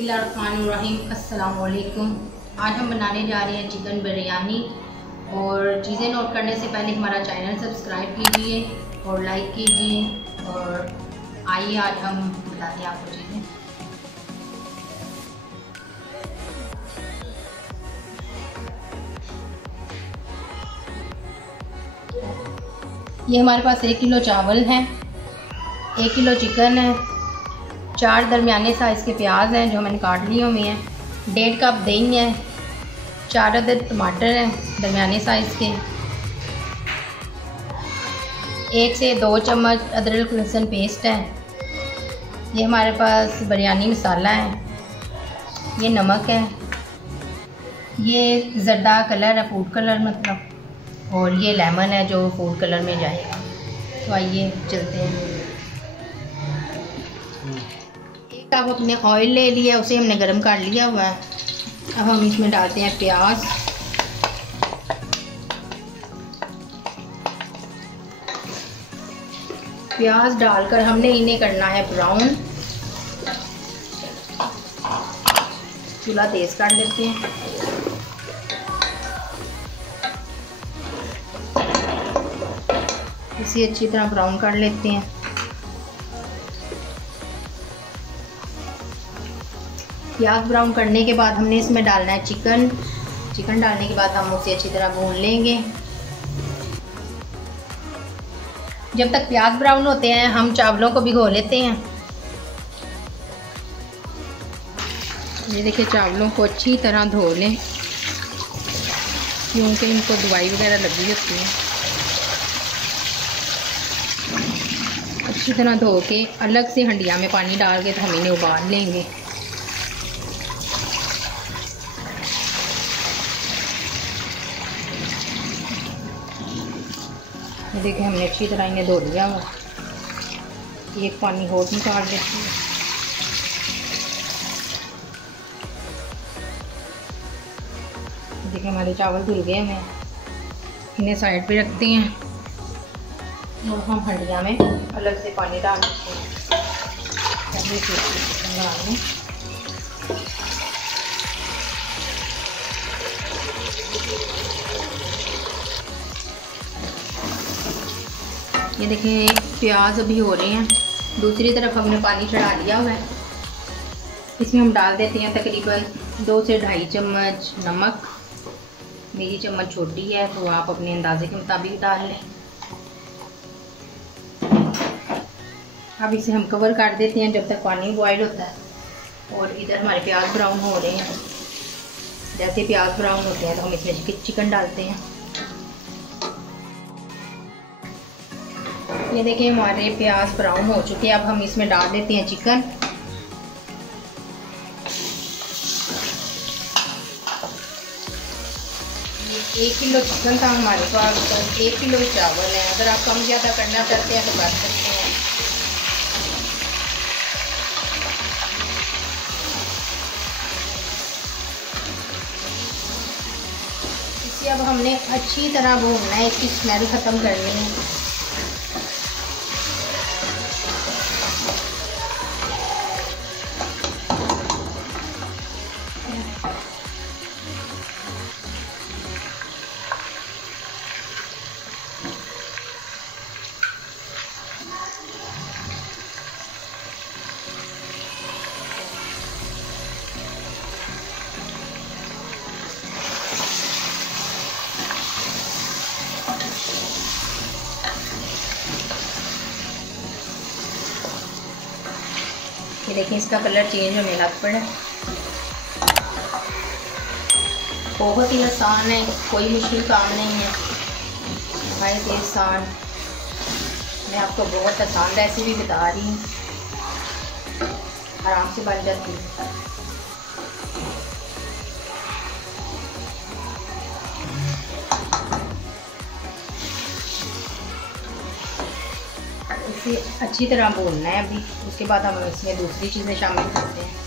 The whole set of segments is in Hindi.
बिस्मिल्लाहिर्रहमानिर्रहीम। अस्सलाम वालेकुम। आज हम बनाने जा रहे हैं चिकन बिरयानी। और चीज़ें नोट करने से पहले हमारा चैनल सब्सक्राइब कीजिए और लाइक कीजिए। और आइए आज हम बताते हैं आपको चीज़ें। ये हमारे पास 1 किलो चावल हैं, 1 किलो चिकन है, 4 दरमियाने साइज़ के प्याज हैं जो मैंने काट लिए हुए हैं, 1.5 कप दही है, 4 अदद टमाटर हैं दरमियाने साइज़ के, 1 से 2 चम्मच अदरक लहसुन पेस्ट है। ये हमारे पास बिरयानी मसाला है, ये नमक है, ये ज़र्दा कलर है, फूड कलर मतलब, और ये लेमन है जो फूड कलर में जाएगा। तो आइए चलते हैं। एक कप अपने ऑयल ले लिया, उसे हमने गरम कर लिया हुआ है। अब हम इसमें डालते हैं प्याज। प्याज डालकर हमने इन्हें करना है ब्राउन। चूल्हा तेज कर लेते हैं। इसे अच्छी तरह ब्राउन कर लेते हैं। प्याज ब्राउन करने के बाद हमने इसमें डालना है चिकन। चिकन डालने के बाद हम उसे अच्छी तरह भून लेंगे। जब तक प्याज ब्राउन होते हैं हम चावलों को भिगो लेते हैं। ये देखिए, चावलों को अच्छी तरह धो लें क्योंकि इनको दवाई वगैरह लगी होती है। अच्छी तरह धो के अलग से हंडिया में पानी डाल के तो हम इन्हें उबाल लेंगे। देखिए, हमने अच्छी तरह इन्हें धो लिया हुआ। एक पानी और निकाल देते हैं। देखिए, हमारे चावल धुल गए हैं। इन्हें साइड पे रखते हैं और हम हंडिया में अलग से पानी डाल देते हैं। ये देखिए, प्याज अभी हो रहे हैं। दूसरी तरफ हमने पानी चढ़ा लिया हुआ है। इसमें हम डाल देते हैं तकरीबन 2 से 2.5 चम्मच नमक। मेरी चम्मच छोटी है तो आप अपने अंदाजे के मुताबिक डाल लें। अब इसे हम कवर कर देते हैं जब तक पानी बॉयल होता है। और इधर हमारे प्याज ब्राउन हो रहे हैं। जैसे प्याज ब्राउन होते हैं तो हम इसमें चिकन डालते हैं। ये देखिए, हमारे प्याज ब्राउन हो चुके हैं। अब हम इसमें डाल देते हैं चिकन। ये 1 किलो चिकन था हमारे पास, तो 1 किलो चावल है। अगर आप कम ज़्यादा करना चाहते हैं तो कर सकते हैं। इसे अब हमने अच्छी तरह भूनना है, इसकी स्मेल ख़त्म करनी है। ये देखिए, इसका कलर चेंज होने लग पड़ा। बहुत ही आसान है, कोई मुश्किल काम नहीं है। बहुत ही आसान, मैं आपको बहुत आसान रेसिपी बता रही हूँ, आराम से बन जाती है। इसे अच्छी तरह भूनना है अभी। उसके बाद हम इसमें दूसरी चीज़ें शामिल करते हैं।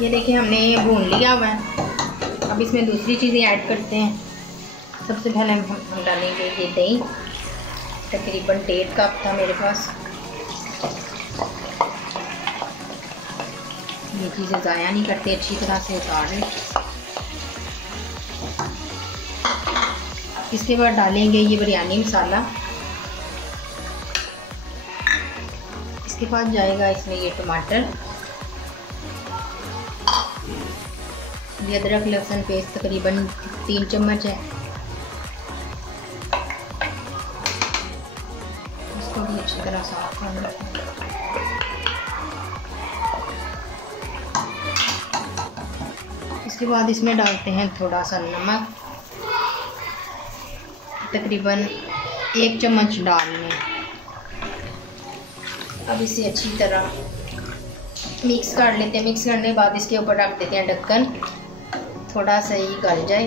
ये देखिए हमने भून लिया हुआ है। अब इसमें दूसरी चीज़ें ऐड करते हैं। सबसे पहले हम डालेंगे ये दही, तकरीबन 1.5 कप था मेरे पास। ये चीज़ें ज़ाया नहीं करते, अच्छी तरह से उतार लें। इसके बाद डालेंगे ये बिरयानी मसाला। इसके बाद जाएगा इसमें ये टमाटर, ये अदरक लहसुन पेस्ट तकरीबन 3 चम्मच है। इसको भी अच्छी तरह साफ कर लें। इसके बाद इसमें डालते हैं थोड़ा सा नमक, तकरीबन 1 चम्मच डाल लें। अब इसे अच्छी तरह मिक्स कर लेते हैं। मिक्स करने के बाद इसके ऊपर रख देते हैं ढक्कन, थोड़ा सा ही गल जाए।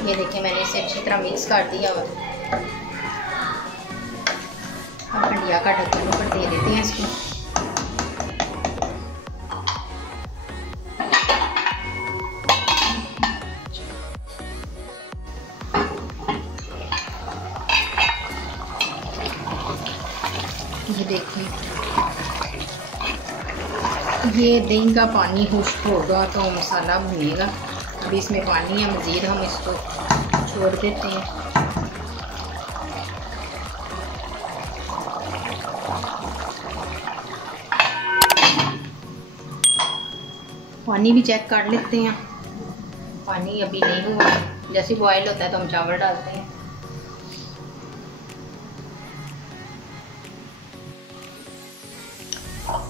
ये देखिए मैंने इसे अच्छी तरह मिक्स कर दिया और अब हंडिया का ढक्कन ऊपर दे देते हैं इसको। ये देखिए ये दही का पानी खुश्क होगा तो मसाला भुनेगा। अभी इसमें पानी है मज़ीद, हम इसको छोड़ देते हैं। पानी भी चेक कर लेते हैं। पानी अभी नहीं हुआ, जैसे बॉयल होता है तो हम चावल डालते हैं।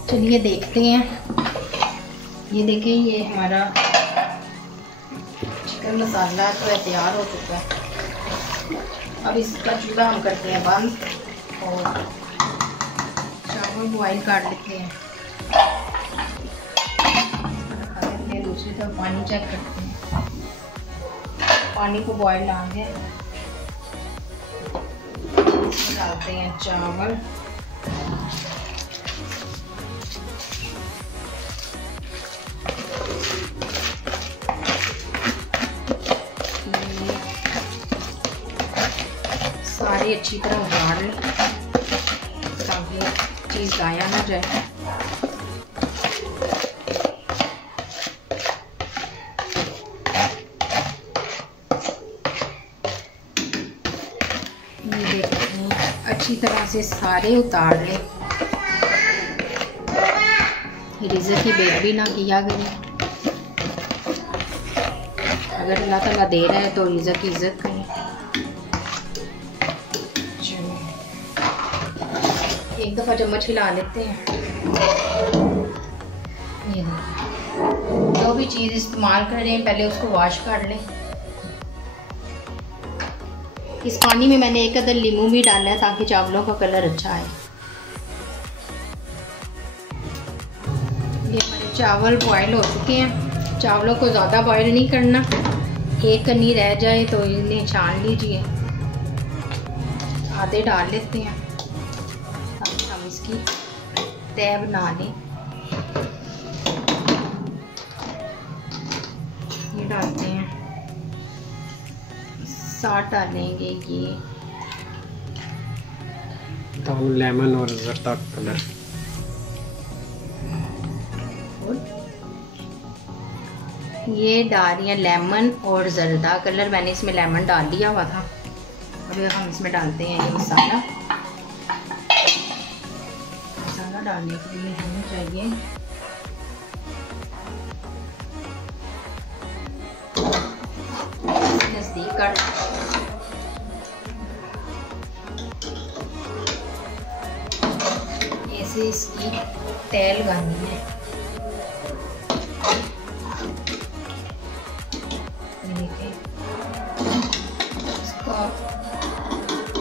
चलिए देखते हैं। ये देखिए ये हमारा चिकन मसाला तो है तैयार हो चुका है। अब इसका चूल्हा हम करते हैं बंद और चावल बॉयल कर लेते हैं। दूसरी तरफ पानी चेक करते हैं। पानी को बॉयल आ गया, इसमें डालते हैं चावल। सारे अच्छी तरह उतार लें ताकि चीज़ ज़ाया ना जाए। ये देखिए अच्छी तरह से सारे उतार लें। रिज़्क़ की बेइज्जती ना किया करें। अगर अल्लाह ताला दे रहा है तो रिज़्क़ की इज़्ज़त करें। एक दफ़ा चम्मच हिला लेते हैं। ये जो भी चीज़ इस्तेमाल कर रहे हैं पहले उसको वॉश कर लें। इस पानी में मैंने 1 अदद नींबू भी डाला है ताकि चावलों का कलर अच्छा आए। ये हमारे चावल बॉयल हो चुके हैं। चावलों को ज़्यादा बॉयल नहीं करना, एक कनी रह जाए तो इन्हें छान लीजिए। आधे डाल लेते हैं ताकि हम इसकी तय बना लें। ये डालते हैं, साथ डालेंगे ये लेमन और जर्दा कलर। ये डाल रही है लेमन और जर्दा कलर। मैंने इसमें लेमन डाल दिया हुआ था। अब हम इसमें डालते हैं ये मसाला। मसाला डालने के लिए हमें चाहिए नज़दीक कर ऐसे इसकी तेल लगानी है।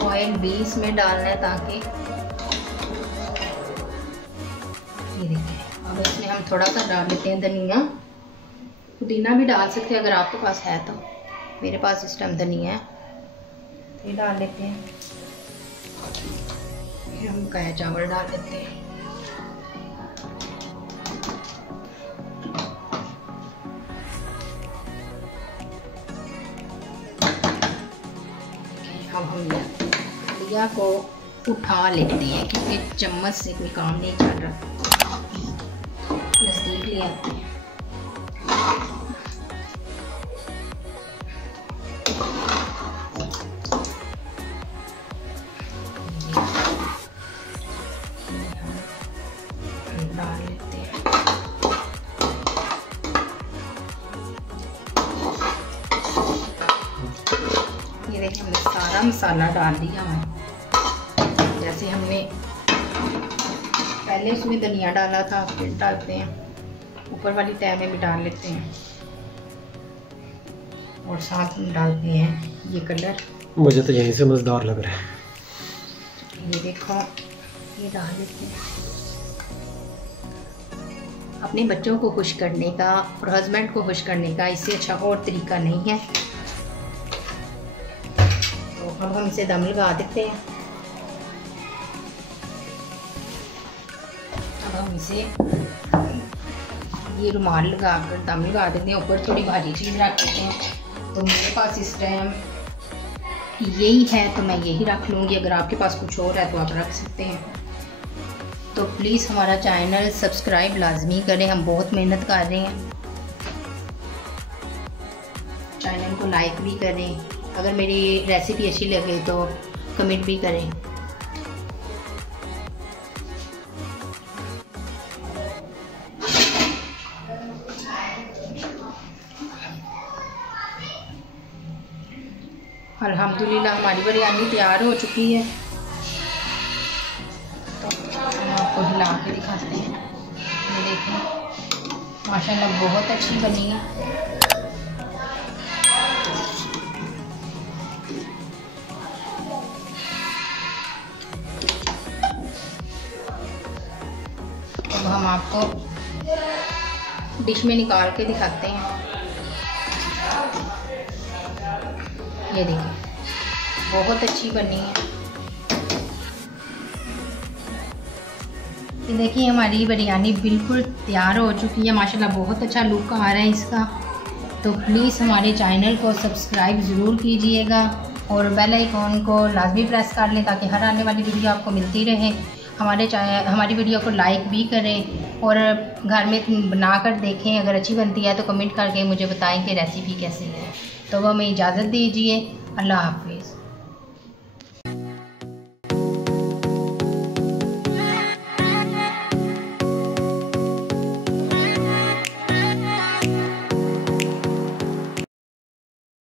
ऑयल भी इसमें डालना है ताकि ये देखिए। अब इसमें हम थोड़ा सा डाल देते हैं धनिया। पुदीना भी डाल सकते हैं अगर आपके पास है तो। मेरे पास इस टाइम धनिया है, ये डाल लेते हैं। फिर हम काया चावल डाल देते हैं। दलिया को उठा लेते हैं क्योंकि चम्मच से कोई काम नहीं चल रहा। नज़दीक ले आते हैं। डाल लेते हैं। ये देखिए हमने सारा मसाला डाल दिया है। जैसे हमने पहले उसमें धनिया डाला था, फिर डालते हैं, ऊपर वाली तह में भी डाल लेते हैं और साथ में डालते हैं ये कलर। मुझे तो यहीं से मज़ेदार लग रहा है। ये देखो, ये डाल देते हैं। अपने बच्चों को खुश करने का और हस्बैंड को खुश करने का इससे अच्छा और तरीका नहीं है। तो अब हम इसे दम लगा देते हैं। अब हम इसे ये रुमाल लगा कर दम लगा देते हैं। ऊपर थोड़ी भारी चीज़ रख देते हैं। तो मेरे पास इस टाइम यही है तो मैं यही रख लूँगी। अगर आपके पास कुछ और है तो आप रख सकते हैं। तो प्लीज़ हमारा चैनल सब्सक्राइब लाजमी करें, हम बहुत मेहनत कर रहे हैं। चैनल को लाइक भी करें। अगर मेरी रेसिपी अच्छी लगे तो कमेंट भी करें। अल्हम्दुलिल्लाह हमारी बिरयानी तैयार हो चुकी है। तो हम आपको हिला के दिखाते हैं। ये देखें, माशाल्लाह बहुत अच्छी बनी है। अब हम आपको डिश में निकाल के दिखाते हैं। ये देखिए, बहुत अच्छी बनी है। ये देखिए हमारी बिरयानी बिल्कुल तैयार हो चुकी है। माशाल्लाह बहुत अच्छा लुक आ रहा है इसका। तो प्लीज़ हमारे चैनल को सब्सक्राइब ज़रूर कीजिएगा और बेल आइकॉन को लाजमी प्रेस कर लें ताकि हर आने वाली वीडियो आपको मिलती रहे। हमारी वीडियो को लाइक भी करें और घर में बना कर देखें। अगर अच्छी बनती है तो कमेंट करके मुझे बताएं कि रेसिपी कैसी है। तो वो हमें इजाज़त दीजिए। अल्लाह हाफिज़।